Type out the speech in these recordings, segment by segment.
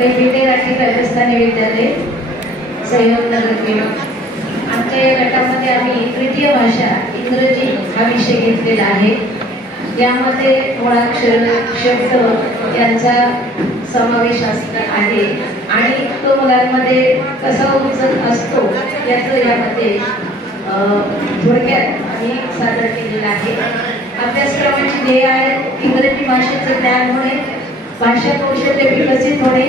विद्यार्थी प्रतिष्ठानी विद्यालय सहयोग नगर आमच्या या गटामध्ये आम्ही तृतीय भाषा इंग्रजी हा विषय घेतलेला आहे। यामध्ये मुळाक्षर शब्द यांचा समावेश आहे आणि तो मुलांमध्ये कसा उमजत असतो याचं यामध्ये थोडक्यात आम्ही सादर केलेलं आहे। अभ्यासक्रमाची ध्येय आहे इंग्रजी भाषेचं ज्ञान होणे, भाषा कौशल्य विकसित होणे,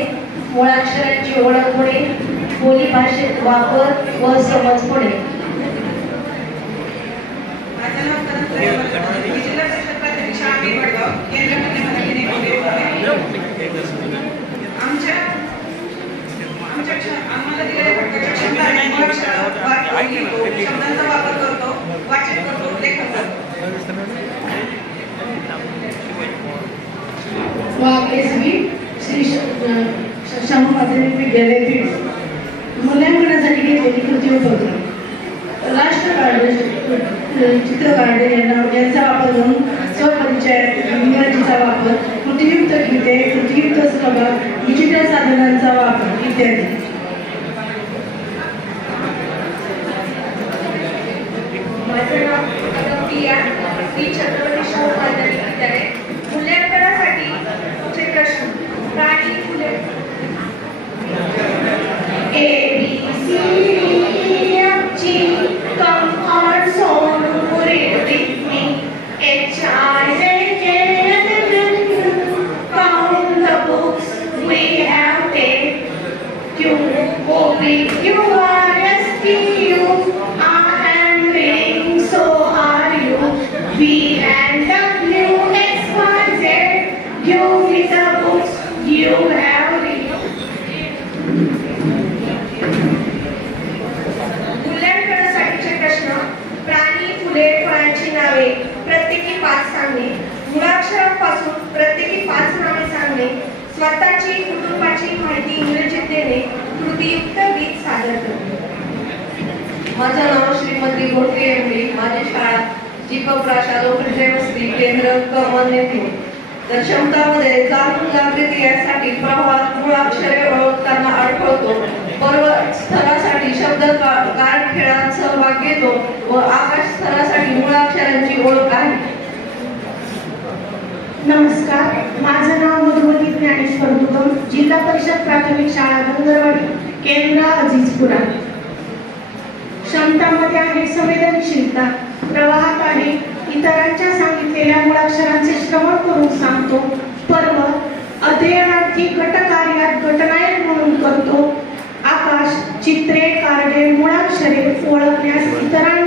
मुळाक्षरांची ओळख होणे, बोली भाषेत वापर व समज होणे। श्री शाहू माध्यमिक विद्यालयातील मूल्यांकनासाठी घेतलेली कृती उपक्रम राष्ट्र कार्ड चित्र कार्ड यांचा वापर करून स्वपरिचय इंग्रजीचा वापर कृतीयुक्त गीते कृतीयुक्त सहभाग डिजिटल साधनांचा वापर इत्यादी। माझं नाव प्रिया श्री छत्रपती शाहू माध्यमिक विद्यालय। मूल्यांकनासाठी तुमचे प्रश्न प्राणी फुले Come on, so read with me. H-I-J-K, count the books we have taken. Q-O-B-Q-R-S-T-U, I am reading, so are you. V and W-X-Y-Z, give me the books you have read. नावे प्रत्येकी 5 सांगणे, मुळाक्षरांपासून प्रत्येकी 5 नावे सांगणे, स्वतःची कुटुंबाची माहिती इंग्रजीत देणे, कृतीयुक्त गीत सादर करणे। माझं नाव श्रीमती गोडके एमडी। माझी शाळा जीपप्राशा लोकविषय वस्ती केंद्र कमन येथे। तर क्षमतामध्ये जाणून जागृती यासाठी प्रवाहात मुळाक्षरे ओळखताना अडखळतो, पर्वत स्थरासाठी शब्द कार्ड खेळात सहभाग घेतो व आकाश स्थरासाठी मुळाक्षरांची ओळख आहे। नमस्कार, माझं नाव मधुमती ज्ञानेश्वर दुगम, जिल्हा परिषद प्राथमिक शाळा गंगरवाडी केंद्र अजीजपुरा। क्षमतामध्ये आहे संवेदनशीलता, प्रवाहात आहे इतरांच्या सांगितलेल्या मुळाक्षरांचे श्रवण करून सांगतो, पर्वत अध्ययनार्थी गटकार्यात गटनायक म्हणून करतो, आकाश चित्रे कार्डे मुळाक्षरे ओळखण्यास इतरांना